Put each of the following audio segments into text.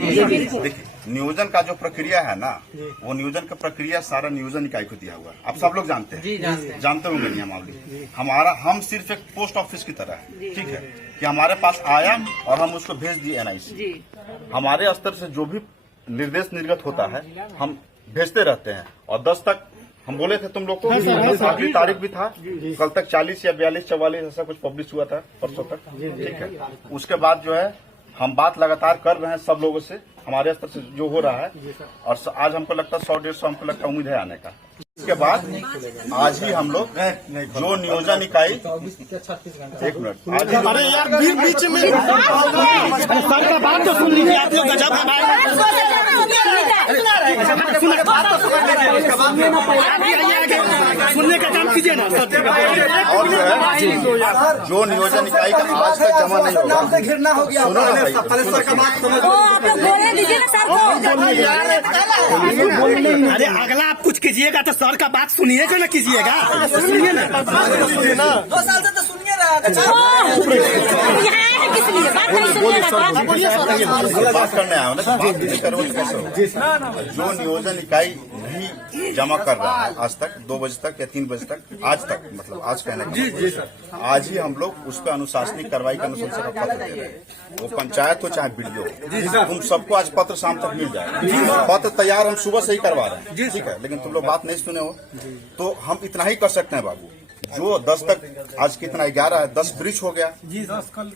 देखिए, नियोजन का जो प्रक्रिया है ना, वो नियोजन का प्रक्रिया सारा नियोजन इकाई को दिया हुआ है। आप सब लोग जानते हैं, जानते होंगे नियमावली। हम सिर्फ एक पोस्ट ऑफिस की तरह है, ठीक है, कि हमारे पास आया और हम उसको भेज दिए NIC। हमारे स्तर से जो भी निर्देश निर्गत होता है हम भेजते रहते हैं। और 10 तक हम बोले थे तुम लोग को, आखिरी तारीख भी था, कल तक 40 या 42 44 ऐसा कुछ पब्लिश हुआ था परसों तक, ठीक है। उसके बाद जो है हम बात लगातार कर रहे हैं सब लोगों से, हमारे स्तर से जो हो रहा है। और आज हमको लगता है 100-150 हमको लगता है उम्मीद है आने का। इसके बाद आज ही हम लोग जो नियोजन इकाई, एक मिनट, आज अरे यार बीच में सर का बात तो सुन लीजिए आप लोग। गजब सुनने का काम कीजिए ना। और जो है जो नियोजन इकाई का आज तक जमा नहीं होगा, घिरना हो गया। सुनो ना भाई, अरे अगला आप कुछ कीजिएगा तो सर का बात सुनिएगा ना, कीजिएगा, सुनिए ना। 2 साल से तो सुनिए रहा बात करने आया ना, बात नहीं करो कैसे हो। जो नियोजन इकाई नहीं जमा कर रहा है आज तक 2 बजे तक या 3 बजे तक, आज तक मतलब आज कहने का आज ही हम लोग उस पर अनुशासनिक कार्रवाई का अनुशंसा का पत्र दे रहे हैं। वो पंचायत हो चाहे BDO, तुम सबको आज पत्र शाम तक मिल जाए। पत्र तैयार हम सुबह से ही करवा रहे हैं, ठीक है, लेकिन तुम लोग बात नहीं सुने हो तो हम इतना ही कर सकते हैं बाबू। जो 10 तक आज कितना 11 है, 10 ब्रिज हो गया जी। 10 कल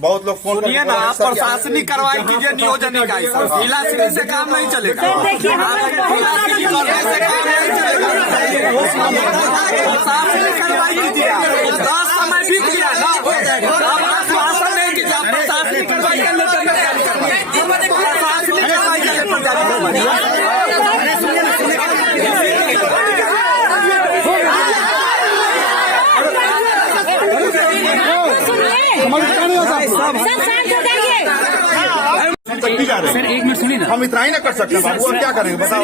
बहुत लोग फोन सुनिए ना, प्रशासनिक कार्रवाई कीजिए नियोजन इकाई से, ढीलागिरी से काम नहीं चलेगा। प्रशासनिक कार्रवाई कीजिए। 10 समय बीत गया ना, प्रशासन नहीं कीजिए, प्रशासनिक कार्रवाई का लेटर जारी करिए। प्रशासनिक कार्रवाई का लेटर जारी करिए। सर 1 मिनट सुनिए ना, हम इतना ही ना कर सकते बाबू, और क्या करेंगे बताओ।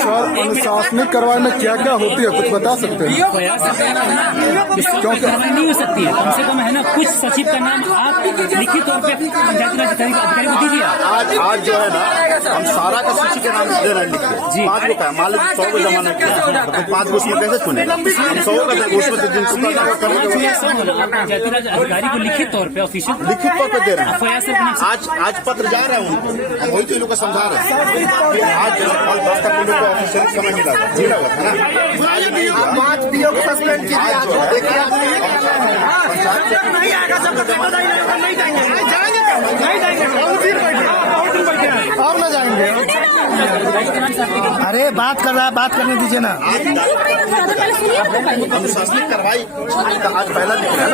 सर अनुशासनिक कार्रवाई में क्या क्या होती है कुछ बता सकते हैं? कार्रवाई नहीं हो सकती है, कम से कम है ना, कुछ सचिव का नाम आप लिखित तौर पे पंचायत राज अधिकारी को दीजिए। आज जो है ना हम सारा का सूची के नाम दे रहे हैं लिख के। 5 गो का मान लीजिए 100 को जमा नहीं किया तो 5 गो उसमें कैसे चुने? हम 100 का उसमें पंचायती राज अधिकारी को लिखित तौर पे ऑफिशियल लिखित तौर पे दे रहे हैं। आज पत्र जा रहा है उनको, हम वही तो लोग को समझा रहे हैं। आज कल 10 तक उनको ऑफिशियल समय मिला था ना, आज नहीं हुआ। 5 DO को सस्पेंड कीजिए। आज और न जाएंगे। अरे बात कर रहा है, बात करने दीजिए ना। अनुशासनिक कार्रवाई आज पहला लिख रहा है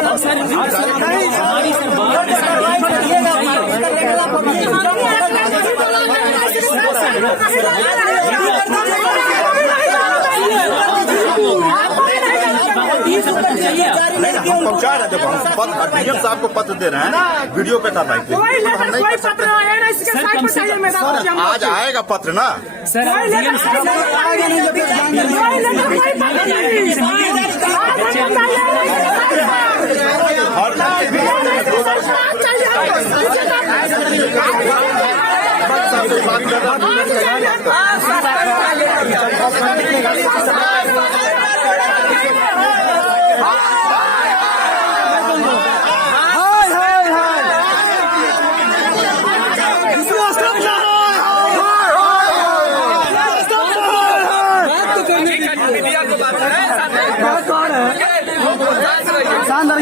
हम पहुंचा रहे हैं। जब हम पत्र DM साहब को पत्र दे रहे हैं वीडियो पे था भाई, हम नहीं कर सकते। आज आएगा पत्र ना सर।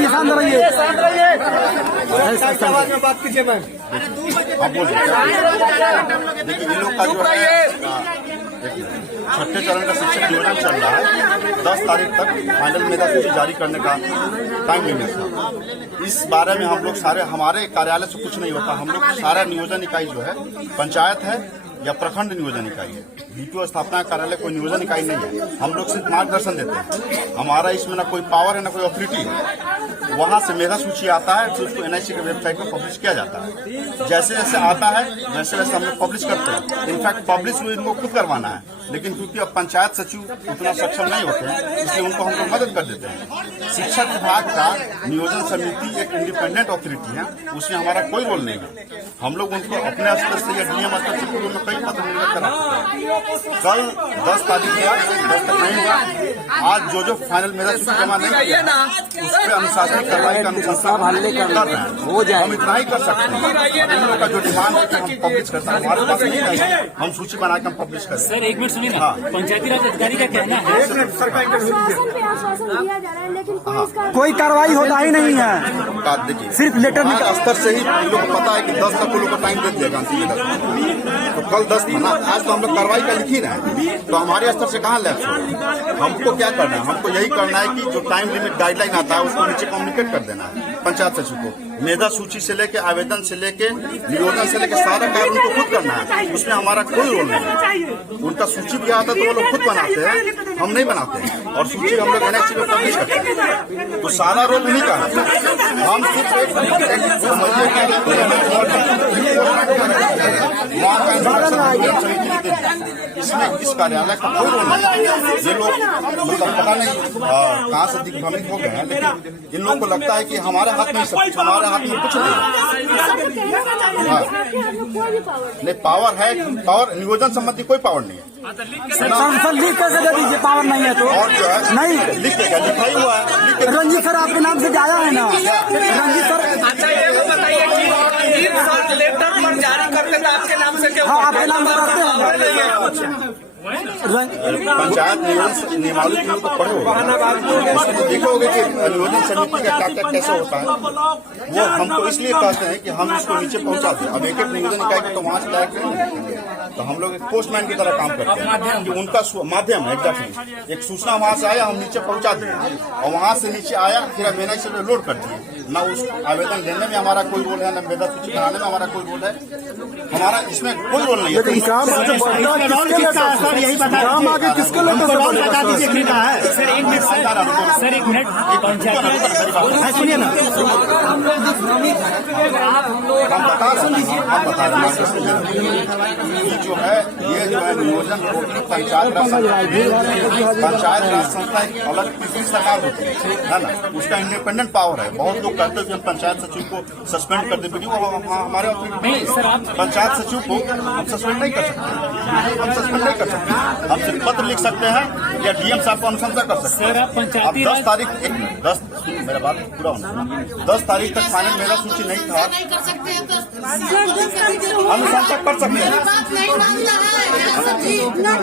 शांत रहिए। आवाज में बात कीजिए मैम। देखिए ये लोग का जो है 6ठे चरण का शिक्षक नियोजन चल रहा है। 10 तारीख तक फाइनल मेधा सूची जारी करने का टाइम लिमिट था। इस बारे में हम लोग सारे, हमारे कार्यालय से कुछ नहीं होता, हम लोग सारा नियोजन इकाई जो है पंचायत है या प्रखंड नियोजन इकाई है, वीपीओ स्थापना कार्यालय कोई नियोजन इकाई नहीं है। हम लोग सिर्फ मार्गदर्शन देते हैं। हमारा इसमें ना कोई पावर है ना कोई ऑथोरिटी है। वहाँ से मेधा सूची आता है, फिर उसको एनआईसी के वेबसाइट पर पब्लिश किया जाता है। जैसे जैसे आता है वैसे वैसे हम लोग पब्लिश करते हैं। इनफैक्ट पब्लिश वो इनको खुद करवाना है, लेकिन क्योंकि अब पंचायत सचिव उतना सक्षम नहीं होते हैं, इसलिए उनको हम लोग मदद कर देते हैं। शिक्षा विभाग का नियोजन समिति एक इंडिपेंडेंट ऑथोरिटी है, उसमें हमारा कोई रोल नहीं है। हम लोग उनको अपने स्तर से या डीएम स्तर से पूर्व में कई पत्र निर्गत करा चुके हैं। कल 10 तारीख हुआ, 10 तक नहीं हुआ। आज जो फाइनल मेधा सूची जमा नहीं किया उस पर अनुशासनिक कार्रवाई का अनुशंसा कर रहे हैं। हम इतना ही कर सकते हैं। इन लोगों का जो डिमांड है कि हम पब्लिश करते हैं, हमारे पास नहीं है, हम सूची बना के हम पब्लिश करें। सर एक मिनट सुनिए ना, पंचायती राज अधिकारी का कहना है कोई कार्रवाई होता ही नहीं है, देखिए सिर्फ लेटर स्तर से ही इन लोगों को पता है कि 10 तक लोगों को टाइम दे दिया तो कल 10 था ना, आज तो हम लोग कार्रवाई का लिख ही रहे हैं, तो हमारे स्तर से कहाँ लैप्स हो। हमको क्या करना है, हमको यही करना है कि जो टाइम लिमिट गाइडलाइन आता है उसको नीचे कम्युनिकेट कर देना है पंचायत सचिव को। मेधा सूची से लेके आवेदन से लेके नियोजन से लेके सारा कार्य उनको खुद करना है, उसमें हमारा कोई रोल नहीं है। उनका सूची भी आता तो वो लोग खुद बनाते हैं, हम नहीं बनाते हैं। और सूची हम लोग एनआईसी में पब्लिश करते हैं, तो सारा रोल उन्हीं का है। हम इसमें इस कार्यालय का कोई रोल नहीं। ये लोग मतलब पता नहीं कहाँ से दिग्भ्रमित हो गए हैं, लेकिन इन लोगों को लगता है कि हमारे हाथ में सब कुछ, हमारे हाथ में कुछ नहीं। नहीं पावर है, पावर नियोजन संबंधी कोई पावर नहीं है। सर लिख कैसे दे दीजिए, पावर नहीं है तो। और जो है नहीं लिख के लिखा ही हुआ है। रंजीत सर आपके नाम से जाया है ना, रंजीत सर। अच्छा ये बताइए कि रंजीत सर लेटर पर जारी करते थे आपके नाम से क्यों? हाँ आपके नाम से करते हैं। पंचायत नियमावली को पढ़े होगा, उसमें देखे होगे कि नियोजन समिति का क्या कैसे होता है। वो हमको इसलिए कहते हैं कि हम इसको नीचे पहुंचा दें। अब एक नियोजन इकाई को तो वहां से डायरेक्ट नहीं, तो हम लोग एक पोस्टमैन की तरह काम करते हैं कि उनका माध्यम है एग्जैक्टली एक सूचना वहां से आया, हम नीचे पहुंचा दिए, और वहां से नीचे आया फिर हम एनआईसी में लोड कर दिए। न उस आवेदन लेने में हमारा कोई रोल है, न मेधा सूची बनाने में हमारा कोई रोल है। हमारा इसमें कोई रोल नहीं है। यही बता किसको बता दीजिए क्या है। सर एक मिनट, सर एक मिनट, सुनिए ना, हम बता रहे हैं जो है ये जो है नियोजन पंचायत राज संस्था एक अलग किसी सरकार होती है ना, उसका इंडिपेंडेंट पावर है। बहुत लोग कहते हैं कि हम पंचायत सचिव को सस्पेंड कर देते, वो हमारे नहीं सर, आप पंचायत सचिव को हम सस्पेंड नहीं कर सकते, हम सस्पेंड नहीं कर सकते। हम सिर्फ पत्र लिख सकते हैं या डीएम साहब को अनुशंसा कर सकते हैं। सर आप पंचायती 10 तारीख, एक मिनट, 10 मेरा बात पूरा होना, 10 तारीख तक फाइनल मेरा सूची नहीं था, अनुशंसा कर सकते हैं,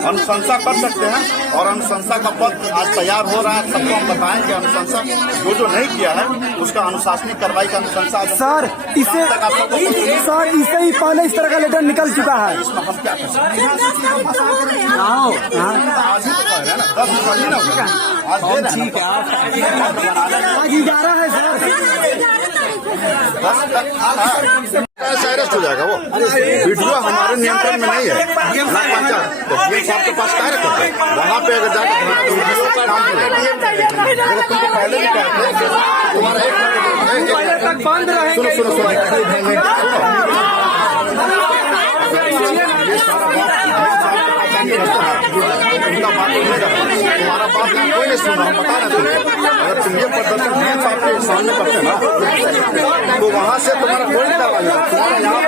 अनुशंसा कर सकते हैं। और अनुशंसा का पत्र आज तैयार हो रहा है, सबको हम बताएं कि अनुशंसा जो नहीं किया है उसका अनुशासनिक कार्रवाई का अनुशंसा। सर इसे ही पहले इस तरह का लेटर निकल चुका है। इसमें हम क्या कर सकते हैं? आज ही तो कह रहे हैं ना, 10 फरवरी ना हुआ, आज दे रहे हैं। आज 11 है सर, 10 तक अरेस्ट हो जाएगा। वो वीडियो हमारे नियंत्रण में नहीं है ना, पंचायत तो डीएम साहब के पास कार्य करते हैं, वहाँ पे अगर जाकर वीडियो का काम किया तुमको पहले भी कहते हैं तुम्हारा एक सुनो सुनो सुनो तुम्हारा बात कोई नहीं सुना, हम बता रहे थे। अगर तुम ये प्रदर्शन डीएम साहब के सामने करते ना तो वहाँ से तुम्हारा कोई कार्रवाई, तुम्हारा यहाँ